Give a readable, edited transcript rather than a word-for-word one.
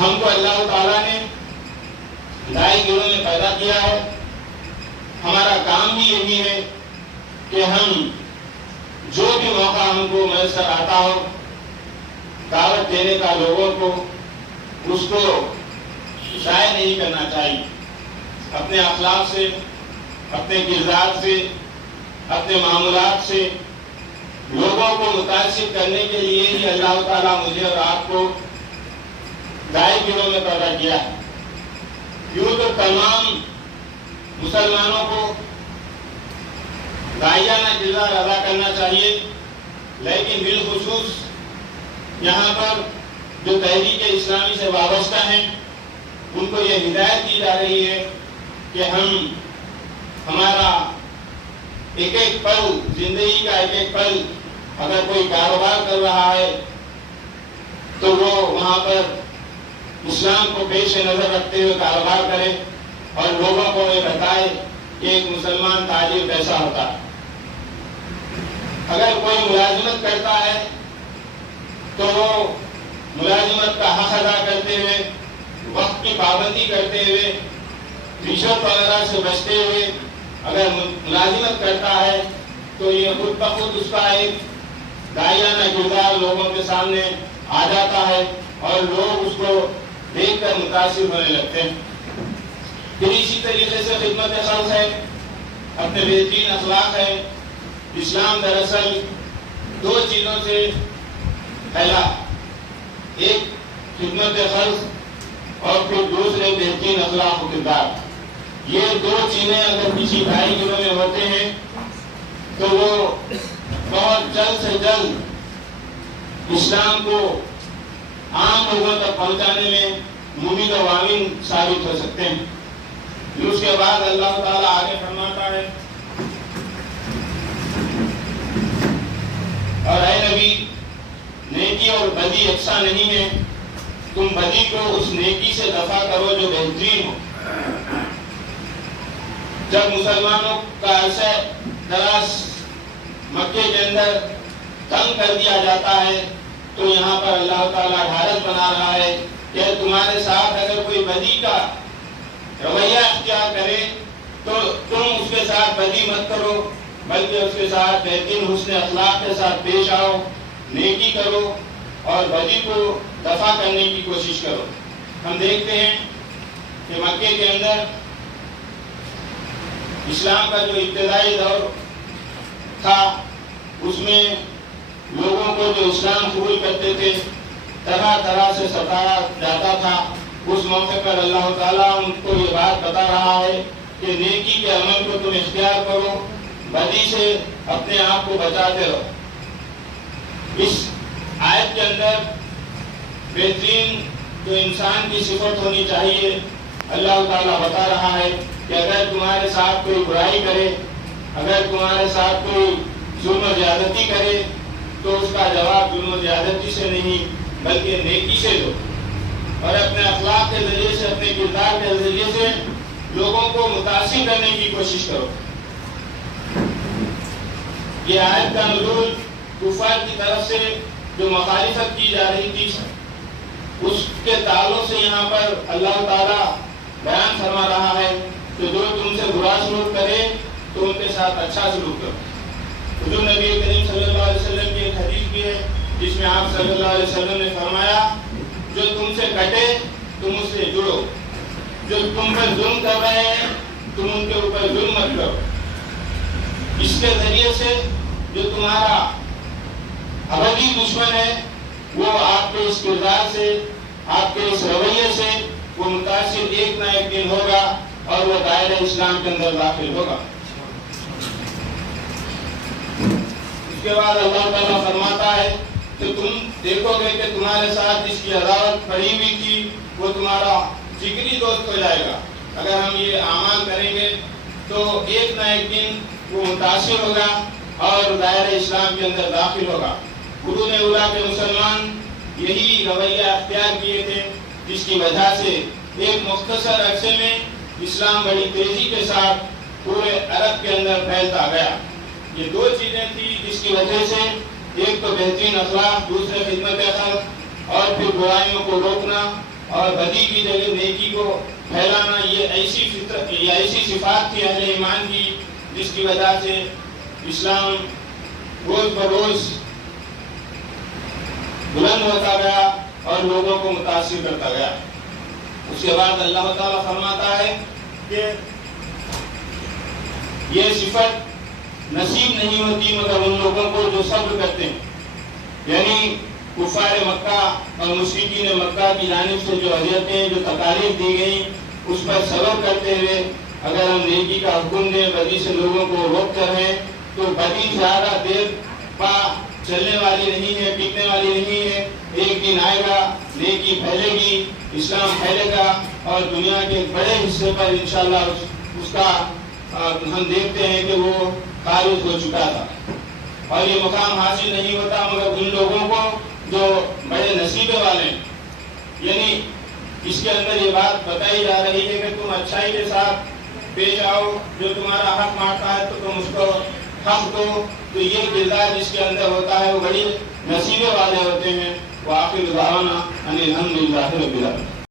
ہم کو اللہ تعالیٰ نے دائی گروہ میں پیدا کیا ہے. ہمارا کام بھی یہی ہے کہ ہم جو بھی موقع ہم کو میسر آتا ہو دعوت دینے کا لوگوں کو, اس کو ضائع نہیں کرنا چاہیے. اپنے اخلاق سے, اپنے کردار سے, اپنے معاملات سے لوگوں کو متاثر کرنے کے لیے ہی اللہ تعالیٰ مجھے اور آپ کو دائی گروہ میں پیدا کیا ہے. یوں تو تمام مسلمانوں کو داعیانہ کردار ادا کرنا چاہیے, لیکن بالخصوص یہاں پر جو تحریک اسلامی سے وابستہ ہیں ان کو یہ ہدایت دی جا رہی ہے کہ ہمارا ایک ایک پل, زندگی کا ایک ایک پل, اگر کوئی کاروبار کر رہا ہے تو وہ وہاں پر اسلام کو پیش نظر رکھتے ہوئے کاروبار کرے اور لوگوں کو یہ بتائے کہ ایک مسلمان تاجر کیسا ہوتا ہے. اگر کوئی ملازمت کرتا ہے تو وہ ملازمت کا حق ادا کرتے ہوئے, وقت کی پابندی کرتے ہوئے, رشوت وغیرہ سے بچتے ہوئے اگر ملازمت کرتا ہے تو یہ خود بخود اس کا ایک داعیانہ کردار لوگوں کے سامنے آ جاتا ہے اور لوگ اس کو دیکھ کر متاثر ہونے لگتے ہیں. پھر اسی طریقے سے خدمت خلق ہے, اپنے بہترین اخلاق ہے. اسلام دراصل دو چیزوں سے پھیلا, ایک خدمت خلق اور پھر دوسرے بہترین اخلاق و کردار. یہ دو چیزیں اگر کسی دائی گروہ میں ہوتے ہیں تو وہ بہت جلد سے جلد اسلام کو عام لوگوں تک پہنچانے میں مفید و معاون ثابت ہو سکتے ہیں. اس کے بعد اللہ تعالیٰ آگے فرماتا ہے, اور اے نبی, نیکی اور بدی یکساں نہیں ہے, تم بدی کو اس نیکی سے دفع کرو جو بہترین ہو. جب مسلمانوں کا عرصہ دراز مکے کے اندر تنگ کر دیا جاتا ہے تو یہاں پر اللہ تعالیٰ حالت بنا رہا ہے کہ تمہارے ساتھ اگر کوئی بدی کا رویہ اختیار کرے تو تم اس کے ساتھ بدی مت کرو, بلکہ اس کے ساتھ بہترین حسن اخلاق کے ساتھ پیش آؤ, نیکی کرو اور بدی کو دفع کرنے کی کوشش کرو. ہم دیکھتے ہیں کہ مکے کے اندر اسلام کا جو ابتدائی دور تھا اس میں لوگوں کو جو اسلام قبول کرتے تھے طرح طرح سے ستایا جاتا تھا. اس موقع پر اللہ تعالیٰ ان کو یہ بات بتا رہا ہے کہ نیکی کے عمل کو تم اختیار کرو, بدی سے اپنے آپ کو بچاتے رہو. اس آیت کے اندر بہترین جو انسان کی صفت ہونی چاہیے اللہ تعالیٰ بتا رہا ہے کہ اگر تمہارے ساتھ کوئی برائی کرے, اگر تمہارے ساتھ کوئی ظلم و زیادتی کرے تو اس کا جواب ظلم و زیادتی سے نہیں بلکہ نیکی سے دو, اور اپنے اخلاق کے ذریعے سے, اپنے کردار کے ذریعے سے لوگوں کو متاثر کرنے کی کوشش کرو. یہ آیت کا نزول کفار کی طرف سے جو مخالفت کی جا رہی تھی اس کے تعلق سے یہاں پر اللہ تعالیٰ بیان فرما رہا ہے کہ جو تم سے برا سلوک کرے تو ان کے ساتھ اچھا سلوک کرو. حضور نبی کریم صلی اللہ علیہ وسلم کی ایک حدیث بھی ہے جس میں آپ صلی اللہ علیہ وسلم نے فرمایا جو تم سے کٹے تم اس سے جڑو, جو تم پر ظلم کر رہے ہیں تم ان کے اوپر ظلم مت کرو. اس کے ذریعے سے جو تمہارا ابدی دشمن ہے وہ آپ کے اس کردار سے, آپ کے اس رویے سے وہ متاثر ایک نہ ایک دن ہوگا اور وہ دائرہ اسلام کے اندر داخل ہوگا. اس کے بعد اللہ تعالیٰ فرماتا ہے کہ تم دیکھو گے کہ تمہارے ساتھ جس کی عداوت پڑی ہوئی تھی وہ تمہارا جگری دوست ہو جائے گا. اگر ہم یہ اعمال کریں گے تو ایک نہ ایک دن وہ متاثر ہوگا اور دائرہ اسلام کے اندر داخل ہوگا. قرون اولیٰ کے مسلمان یہی رویہ اختیار کیے تھے جس کی وجہ سے ایک مختصر عرصے میں اسلام بڑی تیزی کے ساتھ پورے عرب کے اندر پھیلتا گیا. یہ دو چیزیں تھیں جس کی وجہ سے, ایک تو بہترین اخلاق, دوسرے خدمت خلق اور پھر برائیوں کو روکنا اور بدی کی جگہ نیکی کو پھیلانا، یہ ایسی صفات تھی اہل ایمان کی جس کی وجہ سے اسلام روز بروز بلند ہوتا گیا اور لوگوں کو متاثر کرتا گیا۔ اس کے بعد اللہ تعالیٰ فرماتا ہے کہ یہ صفت نصیب نہیں ہوتی مگر ان لوگوں کو جو صبر کرتے ہیں، یعنی کفار مکہ اور مشرکین مکہ کی جانب سے جو اذیتیں، جو تکالیف دی گئیں، اس پر صبر کرتے ہوئے اگر ہم نیکی کا حکم دیں، بدی سے لوگوں کو روکتے رہیں، تو بدی زیادہ دیر پا چلنے والی نہیں ہے، ٹکنے والی نہیں ہے۔ ایک دن آئے گا، نیکی پھیلے گی، اسلام پھیلے گا اور دنیا کے بڑے حصے پر انشاءاللہ اس کا ہم دیکھتے ہیں کہ وہ خارج ہو چکا تھا۔ اور یہ مقام حاصل نہیں ہوتا مگر ان لوگوں کو جو بڑے نصیبے والے ہیں۔ یعنی اس کے اندر یہ بات بتائی جا رہی ہے کہ تم اچھائی کے ساتھ پیش آؤ، جو تمہارا حق مانگتا ہے تو تم اس کو حق دو۔ تو یہ کردار جس کے اندر ہوتا ہے وہ بڑی نصیبے والے ہوتے ہیں۔ وآخر دعوانا ان الحمد للہ رب العالمین۔